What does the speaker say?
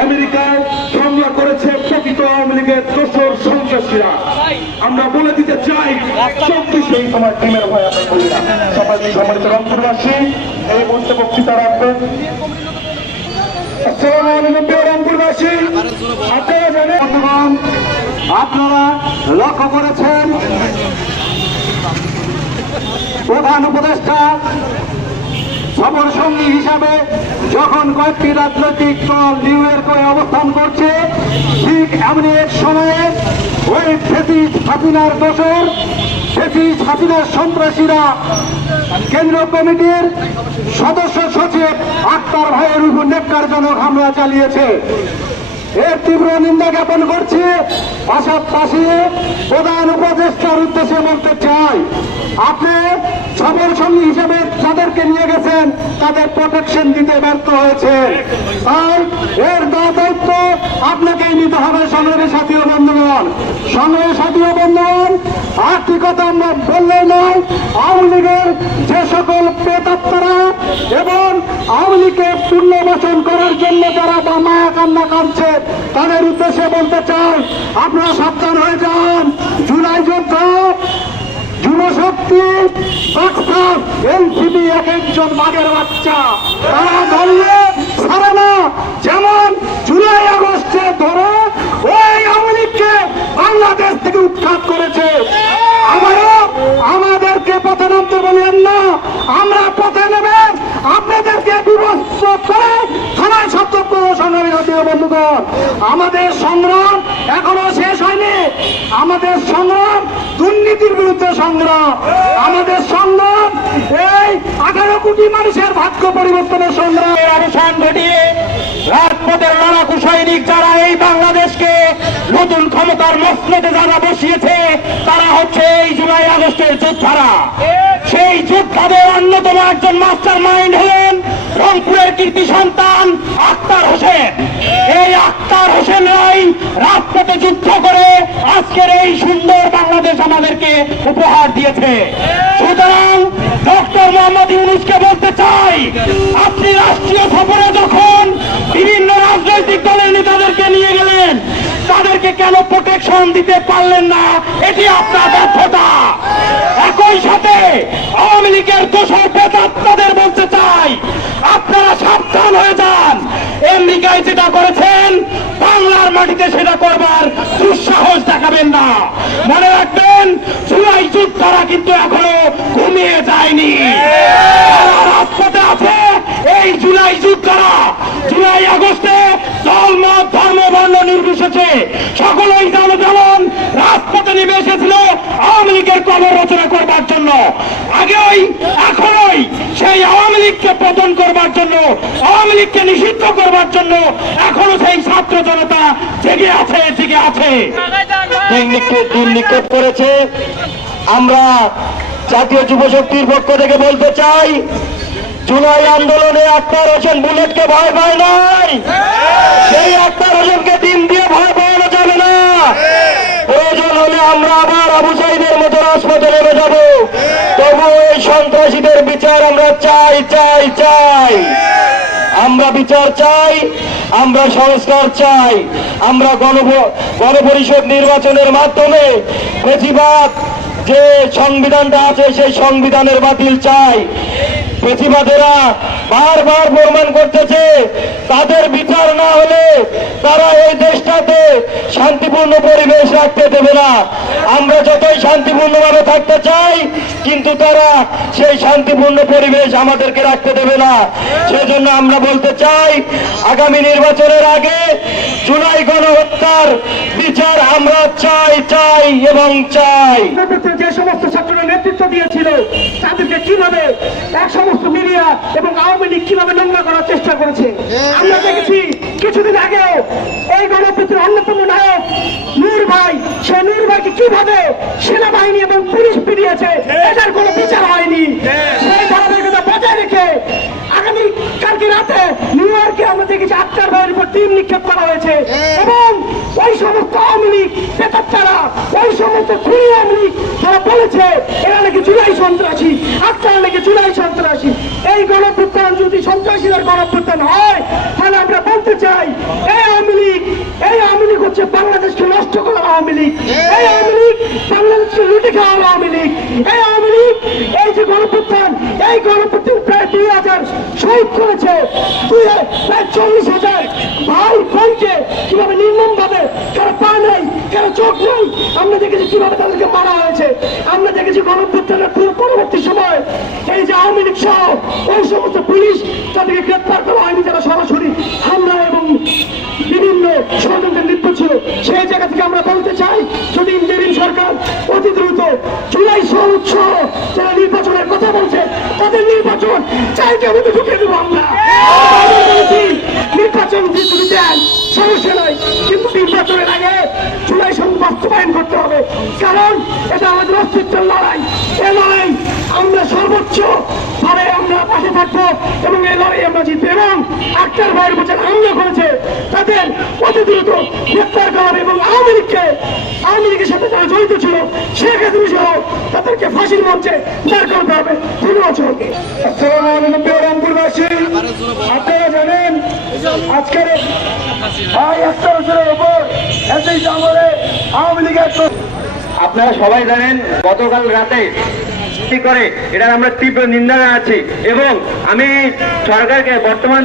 আমেরিকায় হামলা করেছে প্রকৃত আওয়ামী লীগের দোসর সন্ত্রাসীরা। আমরা বলে দিতে চাই, চব্বিশে তোমার টিমের ভয় আমরা সবাই সম্মানিত রংপুরবাসী, এই মুহূর্তে বক্তৃতা রাখবেন। আপনারা লক্ষ্য করেছেন, প্রধান উপদেষ্টা সফর সঙ্গী হিসাবে যখন কয়েকটি রাজনৈতিক দল নিউ ইয়র্কে অবস্থান করছে, ঠিক এমনি এক সময়ে ওই ফেসিস হাসিনার দোষর, ফেসিস হাসিনার সন্ত্রাসীরা কেন্দ্র কমিটির সদস্য সচিব আক্তার ভাইয়ের উপর নেককারজনক হামলা চালিয়েছে। এর তীব্র নিন্দা জ্ঞাপন করছি। পাশাপাশি প্রধান উপদেষ্টার উদ্দেশ্যে বলতে চাই, আপনি সবল সঙ্গী হিসেবে যাদেরকে নিয়ে গেছেন, তাদের প্রোটেকশন দিতে ব্যর্থ হয়েছে তাই এর দায়িত্ব আপনাকেই নিতে হবে সংগ্রামী সাথী ও বন্ধুগণ। সংগ্রামী সাথী ও বন্ধুগণ কথা আমরা বললেই নয়, আওয়ামী লীগের যে সকল প্রেতাত্মারা এবং আওয়ামী লীগকে পুনর্বাসন করার জন্য যারা বামায়া কান্না কাঁদছে, তাদের উদ্দেশ্যে বলতে চাই, আপনারা সাবধান হয়ে যান। জুলাই যোদ্ধা যুবশক্তি এনসিবি এক একজন বাঘের বাচ্চা। তারা ধরলে ছাড়ে না। যেমন জুলাই আগস্টে ধরে, ওই আওয়ামী লীগকে বাংলাদেশ থেকে উৎখাত করেছে। আমারও আমাদেরকে পথে নামতে বলেন না। আমরা পথে নেবে আপনাদেরকে বিভস্ত করে থানায় সত্যপ্র সংগ্রামী জাতীয় বন্ধুগণ। আমাদের সংগ্রাম এখনও শেষ হয়নি। আমাদের সংগ্রাম দুর্নীতির বিরুদ্ধে সংগ্রাম। আমাদের সংগ্রাম এই আঠারো কোটি মানুষের ভাগ্য পরিবর্তনের সংগ্রাম। ঘটিয়ে রাজপথের লড়াকু সৈনিক যারা এই বাংলাদেশকে নতুন ক্ষমতার মসনদে যারা বসিয়েছে, তারা হচ্ছে এই জুলাই আগস্টের যোদ্ধারা। সেই যোদ্ধাদের অন্যতম একজন মাস্টার মাইন্ড হলেন রংপুরের কীর্তি সন্তান আক্তার হোসেন। এই আক্তার হোসেন হোসেনরাই রাজপথে যুদ্ধ করে আজকের এই সুন্দর বাংলাদেশ আমাদেরকে উপহার দিয়েছে। সুতরাং ডক্টর মোহাম্মদ ইউনুসকে বলতে কেন প্রোটেকশন দিতে পারলেন না? এটি আপনার ব্যর্থতা। একই সাথে আওয়ামী লীগের দোষর পেতাত্মাদের বলতে চাই। আপনারা সাবধান হয়ে যান। আমেরিকায় যেটা করেছেন, বাংলার মাটিতে সেটা করবার দুঃসাহস দেখাবেন না। মনে রাখবেন, জুলাই যোদ্ধারা কিন্তু এখনও ঘুমিয়ে যায়নি। আছে, এই জুলাই যোদ্ধারা, জুলাই আগস্টে দল ধর্ম বর্ণ নির্বিশেষে সকলেই যেন যেমন রাজপথে নেমে এসেছিল আওয়ামী লীগের কবর রচনা করবার জন্য। আগেই এখনই সেই আওয়ামী লীগকে পতন করবার জন্য, আওয়ামী লীগকে নিষিদ্ধ করবার জন্য এখনও সেই ছাত্র জনতা জেগে আছে জেগে আছে। দিন নিক্ষেপ করেছে। আমরা জাতীয় যুব শক্তির পক্ষ থেকে বলতে চাই, জুলাই আন্দোলনে আক্তার হোসেন বুলেটকে ভয় পায় নাই? সেই আক্তার হোসেনকে দিন দিয়ে ভয় পাওয়ানো যাবে না প্রয়োজন হলে আমরা আবার আবু সাইদের মতো রাজপথে নেমে যাব তবু এই সন্ত্রাসীদের বিচার আমরা চাই চাই চাই। আমরা বিচার চাই, আমরা সংস্কার চাই। আমরা গণ গণপরিষদ নির্বাচনের মাধ্যমে প্রতিবাদ যে সংবিধানটা আছে, সেই সংবিধানের বাতিল চাই। প্রতিবাদেরা বারবার প্রমাণ করতেছে, তাদের বিচার না হলে তারা এই দেশটাতে শান্তিপূর্ণ পরিবেশ রাখতে দেবে না। আমরা যতই শান্তিপূর্ণভাবে থাকতে চাই, কিন্তু তারা সেই শান্তিপূর্ণ পরিবেশ আমাদেরকে রাখতে দেবে না। সেজন্য আমরা বলতে চাই, আগামী নির্বাচনের আগে জুলাই গণহত্যার বিচার আমরা চাই চাই এবং চাই। যে সমস্ত ছাত্ররা নেতৃত্ব দিয়েছিল, তাদেরকে কীভাবে এক সমস্ত মিডিয়া এবং আওয়ামী লীগ কীভাবে নোংরা করার চেষ্টা করেছে? আমরা দেখেছি কিছুদিন আগেও এই গণতন্ত্রের অন্যতম নায়ক নূর ভাই সে নূর ভাইকে কীভাবে সেনাবাহিনী এবং পুলিশ পিড়িয়েছে এটার কোনো বিচার হয়নি। সেই ধারাবাহিকতা বজায় রেখে আগামী কালকে রাতে নিউ ইয়র্কে আমরা দেখেছি আত্মার ভাইয়ের উপর টিম নিক্ষেপ করা হয়েছে। এবং ওই সমস্ত আওয়ামী লীগ প্রেতাত্মারা ওই সমস্ত খুনি আওয়ামী গণপ্রত্যান হয়, তাহলে আমরা বলতে চাই, এই আওয়ামী লীগ, এই আওয়ামী লীগ হচ্ছে বাংলাদেশকে নষ্ট করার আওয়ামী লীগ। এই আওয়ামী লীগ বাংলাদেশকে লুটে খাওয়ার আওয়ামী লীগ। এই আওয়ামী লীগ, এই যে গণপ্রত্যান এই গণপ্রত্যান প্রায় দুই হাজার শহীদ করেছে। প্রায় চল্লিশ হাজার ভাই, বোনকে কীভাবে নির্মম ভাবে কারও পা নেই, কারও চোখ নেই, আমরা দেখেছি কীভাবে তাদেরকে মারা হয়েছে। আমরা দেখেছি গণপ্রত্যানের পরবর্তী সময় এই যে আওয়ামী লীগ সহ ওই সমস্ত পুলিশ তাদেরকে গ্রেপ্তার করা হয়নি, যারা সরাসরি হামলা এবং বিভিন্ন ষড়যন্ত্রের লিপ্ত ছিল। সেই জায়গা থেকে আমরা বলতে চাই, যদি ইন্টারিম সরকার অতি দ্রুত জুলাই সহ উৎসহ যারা নির্বাচনের কথা বলছে, তাদের নির্বাচন চাইতে মধ্যে ঢুকে দেবো আমরা। নির্বাচন যদি দেন, সমস্যা নয় কিন্তু নির্বাচনের আগে জুলাই সঙ্গে বাস্তবায়ন করতে হবে। কারণ এটা আমাদের অস্তিত্বের লড়াই আমরা সর্বোচ্চ ভাবে আমরা পাশে থাকব এবং আমরা এবং আক্তার ভাইয়ের উপর হামলা করেছে তাদের অতি দ্রুত গ্রেপ্তার করা হবে এবং আওয়ামী লীগকে আওয়ামী লীগের সাথে যারা জড়িত ছিল শেখ হাসিনা সহ তাদেরকে ফাঁসির মঞ্চে দাঁড় করতে হবে। ধন্যবাদ সবাইকে। আসসালামু আলাইকুম প্রিয় আপনারা জানেন আজকের ভাই একটা বছরের উপর এসেই জঙ্গলে আওয়ামী লীগের আপনারা সবাই জানেন গতকাল রাতে কি করে? এটার আমরা তীব্র নিন্দা আছি এবং আমি সরকারকে বর্তমান